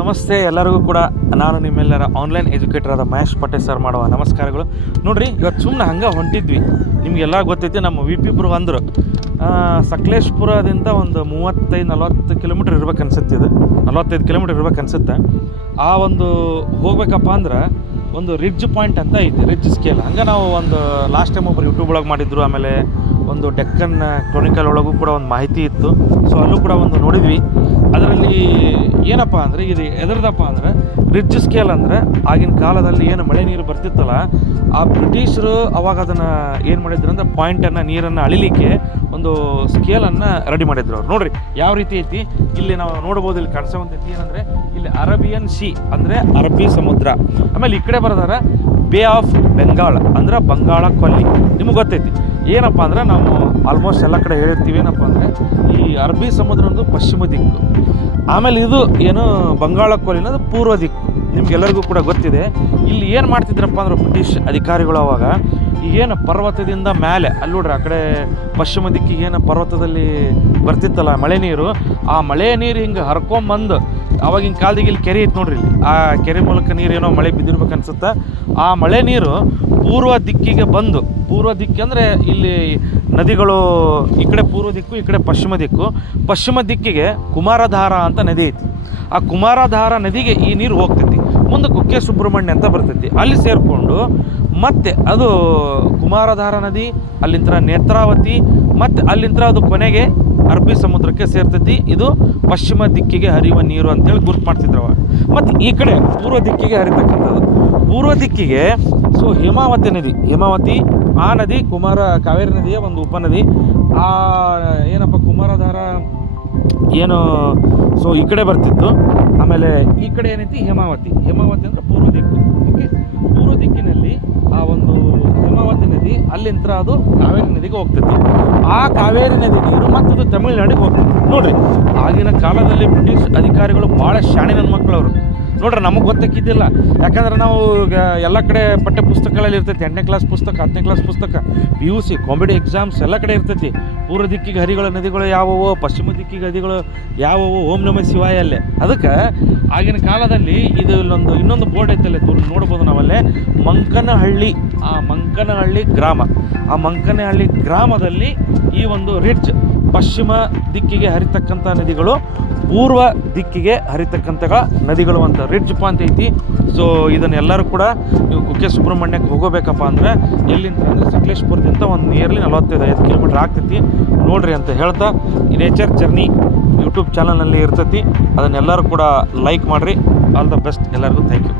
ನಮಸ್ತೆ. ಎಲ್ಲರಿಗೂ ಕೂಡ ನಾನು ನಿಮ್ಮೆಲ್ಲರ ಆನ್ಲೈನ್ ಎಜುಕೇಟರ್ ಆದ ಮಹೇಶ್ ಪಟೇಲ್ ಸರ್ ಮಾಡುವ ನಮಸ್ಕಾರಗಳು. ನೋಡ್ರಿ ಇವತ್ತು ಸುಮ್ಮನೆ ಹಂಗೆ ಹೊಂಟಿದ್ವಿ. ನಿಮಗೆಲ್ಲ ಗೊತ್ತೈತಿ, ನಮ್ಮ ವಿ ಪಿ ಪುರ ಅಂದರು. ಸಕಲೇಶ್ಪುರದಿಂದ ಒಂದು ಮೂವತ್ತೈದು, ನಲ್ವತ್ತು ಕಿಲೋಮೀಟ್ರ್ ಇರ್ಬೇಕು ಅನ್ಸುತ್ತೆ ಇದು. ನಲವತ್ತೈದು ಕಿಲೋಮೀಟ್ರ್ ಇರ್ಬೇಕು ಅನ್ಸುತ್ತೆ ಆ ಒಂದು ಹೋಗ್ಬೇಕಪ್ಪ ಅಂದ್ರೆ ಒಂದು ರಿಡ್ಜ್ ಪಾಯಿಂಟ್ ಅಂತ ಐತಿ, ರಿಡ್ಜ್ ಸ್ಕೇಲ್ ಹಂಗೆ ನಾವು ಒಂದು ಲಾಸ್ಟ್ ಟೈಮ್ ಒಬ್ಬರು ಯೂಟ್ಯೂಬ್ ಒಳಗೆ ಮಾಡಿದ್ರು, ಆಮೇಲೆ ಒಂದು ಡೆಕ್ಕನ್ ಕ್ರೋನಿಕಲ್ ಒಳಗೂ ಕೂಡ ಒಂದು ಮಾಹಿತಿ ಇತ್ತು. ಸೊ ಅಲ್ಲೂ ಕೂಡ ಒಂದು ನೋಡಿದ್ವಿ. ಅದರಲ್ಲಿ ಏನಪ್ಪ ಅಂದರೆ, ಇದು ಎದರದಪ್ಪ ಅಂದರೆ, ರಿಡ್ಜ್ ಸ್ಕೇಲ್ ಅಂದರೆ, ಆಗಿನ ಕಾಲದಲ್ಲಿ ಏನು ಮಳೆ ನೀರು ಬರ್ತಿತ್ತಲ್ಲ, ಆ ಬ್ರಿಟಿಷರು ಅವಾಗ ಅದನ್ನು ಏನು ಮಾಡಿದ್ರು ಅಂದರೆ ಪಾಯಿಂಟನ್ನು ನೀರನ್ನು ಅಳಿಲಿಕ್ಕೆ ಒಂದು ಸ್ಕೇಲನ್ನು ರೆಡಿ ಮಾಡಿದ್ರು ಅವ್ರು. ನೋಡಿರಿ, ಯಾವ ರೀತಿ ಐತಿ? ಇಲ್ಲಿ ನಾವು ನೋಡ್ಬೋದು, ಇಲ್ಲಿ ಕಾಣಿಸೋವಂಥದ್ದು ಏನಂದರೆ, ಇಲ್ಲಿ ಅರಬಿಯನ್ ಸಿ ಅಂದರೆ ಅರಬ್ಬಿ ಸಮುದ್ರ. ಆಮೇಲೆ ಈ ಕಡೆ ಬರೋದಾರ, ಬೇ ಆಫ್ ಬೆಂಗಾಳ ಅಂದ್ರೆ ಬಂಗಾಳ ಕೊಲ್ಲಿ. ನಿಮಗೆ ಗೊತ್ತೈತಿ. ಏನಪ್ಪ ಅಂದ್ರೆ ನಾವು ಆಲ್ಮೋಸ್ಟ್ ಎಲ್ಲ ಕಡೆ ಹೇಳಿರ್ತೀವಿ ಏನಪ್ಪ ಅಂದರೆ ಈ ಅರಬ್ಬಿ ಸಮುದ್ರ ಒಂದು ಪಶ್ಚಿಮ ದಿಕ್ಕು. ಆಮೇಲೆ ಇದು ಏನು ಬಂಗಾಳ ಕೋಲಿ ಅನ್ನೋದು ಪೂರ್ವ ದಿಕ್ಕು. ನಿಮಗೆಲ್ಲರಿಗೂ ಕೂಡ ಗೊತ್ತಿದೆ. ಇಲ್ಲಿ ಏನು ಮಾಡ್ತಿದ್ರಪ್ಪ ಅಂದ್ರೆ ಬ್ರಿಟಿಷ್ ಅಧಿಕಾರಿಗಳು ಅವಾಗ ಏನು ಪರ್ವತದಿಂದ ಮೇಲೆ ಅಲ್ಲಿ ಆ ಕಡೆ ಪಶ್ಚಿಮ ದಿಕ್ಕಿಗೆ ಏನು ಪರ್ವತದಲ್ಲಿ ಬರ್ತಿತ್ತಲ್ಲ ಮಳೆ ನೀರು, ಆ ಮಳೆ ನೀರು ಹಿಂಗೆ ಹರ್ಕೊಂಬಂದು ಅವಾಗಿನ ಕಾಲದಾಗ ಇಲ್ಲಿ ಕೆರೆ ಇತ್ತು ನೋಡ್ರಿ ಇಲ್ಲಿ. ಆ ಕೆರೆ ಮೂಲಕ ನೀರು ಏನೋ ಮಳೆ ಬಿದ್ದಿರ್ಬೇಕು ಅನ್ಸುತ್ತೆ ಆ ಮಳೆ ನೀರು ಪೂರ್ವ ದಿಕ್ಕಿಗೆ ಬಂದು, ಪೂರ್ವ ದಿಕ್ಕು ಅಂದರೆ ಇಲ್ಲಿ ನದಿಗಳು ಈ ಕಡೆ ಪೂರ್ವ ದಿಕ್ಕು, ಈ ಕಡೆ ಪಶ್ಚಿಮ ದಿಕ್ಕು. ಪಶ್ಚಿಮ ದಿಕ್ಕಿಗೆ ಕುಮಾರಧಾರ ಅಂತ ನದಿ ಐತಿ. ಆ ಕುಮಾರಧಾರ ನದಿಗೆ ಈ ನೀರು ಹೋಗ್ತೈತಿ. ಮುಂದೆ ಕುಕ್ಕೆ ಸುಬ್ರಹ್ಮಣ್ಯ ಅಂತ ಬರ್ತೈತಿ. ಅಲ್ಲಿ ಸೇರಿಕೊಂಡು ಮತ್ತೆ ಅದು ಕುಮಾರಧಾರ ನದಿ ಅಲ್ಲಿಂದ ನೇತ್ರಾವತಿ, ಮತ್ತು ಅಲ್ಲಿಂದ ಅದು ಕೊನೆಗೆ ಅರಬ್ಬಿ ಸಮುದ್ರಕ್ಕೆ ಸೇರ್ತೈತಿ. ಇದು ಪಶ್ಚಿಮ ದಿಕ್ಕಿಗೆ ಹರಿಯುವ ನೀರು ಅಂತೇಳಿ ಗುರುತು ಮಾಡ್ತಿದ್ರವ ಮತ್ತು ಈ ಕಡೆ ಪೂರ್ವ ದಿಕ್ಕಿಗೆ ಹರಿತಕ್ಕಂಥದ್ದು ಪೂರ್ವ ದಿಕ್ಕಿಗೆ ಸೊ ಹೇಮಾವತಿ ನದಿ, ಹೇಮಾವತಿ, ಆ ನದಿ, ಕುಮಾರ, ಕಾವೇರಿ ನದಿಯ ಒಂದು ಉಪನದಿ. ಆ, ಏನಪ್ಪ, ಕುಮಾರಧಾರ ಏನು ಸೊ ಈ ಕಡೆ ಬರ್ತಿತ್ತು. ಆಮೇಲೆ ಈ ಕಡೆ ಏನೈತಿ? ಹೇಮಾವತಿ. ಹೇಮಾವತಿ ಅಂದ್ರೆ ಪೂರ್ವ ದಿಕ್ಕು. ಓಕೆ ಪೂರ್ವ ದಿಕ್ಕಿನಲ್ಲಿ ಆ ಒಂದು ಹೇಮಾವತಿ ನದಿ ಅಲ್ಲಿಂದ ಅದು ಕಾವೇರಿ ನದಿಗೆ ಹೋಗ್ತಿತ್ತು. ಆ ಕಾವೇರಿ ನದಿ ನೀರು ಮತ್ತದು ತಮಿಳುನಾಡಿಗೆ ಹೋಗ್ತಿತ್ತು. ನೋಡಿರಿ, ಆಗಿನ ಕಾಲದಲ್ಲಿ ಬ್ರಿಟಿಷ್ ಅಧಿಕಾರಿಗಳು ಭಾಳ ಶಾಣೆ ನನ್ನ ಮಕ್ಕಳು ಅವರು ನೋಡ್ರಿ, ನಮಗೆ ಗೊತ್ತಕ್ಕಿದ್ದಿಲ್ಲ ಯಾಕಂದ್ರೆ ನಾವು ಎಲ್ಲ ಕಡೆ ಪಠ್ಯ ಪುಸ್ತಕಗಳಲ್ಲಿ ಇರ್ತೈತಿ. ಎಂಟನೇ ಕ್ಲಾಸ್ ಪುಸ್ತಕ, ಹತ್ತನೇ ಕ್ಲಾಸ್ ಪುಸ್ತಕ P U C comedy exams ಎಲ್ಲ ಕಡೆ ಇರ್ತೈತಿ. ಪೂರ್ವ ದಿಕ್ಕಿಗೆ ಹರಿಗಳ, ನದಿಗಳು ಯಾವುವು, ಪಶ್ಚಿಮ ದಿಕ್ಕಿಗೆ ನದಿಗಳು ಯಾವುವು, ಓಂ ನಮ ಶಿವಾಯ ಅಲ್ಲೇ ಅದಕ್ಕೆ ಆಗಿನ ಕಾಲದಲ್ಲಿ ಇದು ಇಲ್ಲೊಂದು ಇನ್ನೊಂದು ಬೋರ್ಡ್ ಐತಲ್ಲ ನೋಡ್ಬೋದು ನಾವಲ್ಲೇ. ಮಂಕನಹಳ್ಳಿ, ಆ ಮಂಕನಹಳ್ಳಿ ಗ್ರಾಮ. ಆ ಮಂಕನಹಳ್ಳಿ ಗ್ರಾಮದಲ್ಲಿ ಈ ಒಂದು ರಿಡ್ಜ್ ಪಶ್ಚಿಮ ದಿಕ್ಕಿಗೆ ಹರಿತಕ್ಕಂಥ ನದಿಗಳು, ಪೂರ್ವ ದಿಕ್ಕಿಗೆ ಹರಿತಕ್ಕಂಥ ನದಿಗಳು ಅಂತ ರಿಡ್ಜ್ ಪಾಂತ್ ಐತಿ. ಸೊ ಇದನ್ನೆಲ್ಲರೂ ಕೂಡ ನೀವು ಕುಕ್ಕೆ ಸುಬ್ರಹ್ಮಣ್ಯಕ್ಕೆ ಹೋಗೋಬೇಕಪ್ಪ ಅಂದರೆ ಎಲ್ಲಿಂದ ಅಂದರೆ ಸಕಲೇಶ್ಪುರದಿಂದ ಒಂದು ನಿಯರ್ಲಿ ನಲವತ್ತೈದು ಐದು ಕಿಲೋಮೀಟ್ರ್ ಆಗ್ತೈತಿ. ನೋಡ್ರಿ ಅಂತ ಹೇಳ್ತಾ ಈ ನೇಚರ್ ಜರ್ನಿ ಯೂಟ್ಯೂಬ್ ಚಾನಲ್ನಲ್ಲಿ ಇರ್ತೈತಿ. ಅದನ್ನೆಲ್ಲರೂ ಕೂಡ ಲೈಕ್ ಮಾಡಿರಿ. ಆಲ್ ದ ಬೆಸ್ಟ್ ಎಲ್ಲರಿಗೂ ಥ್ಯಾಂಕ್ ಯು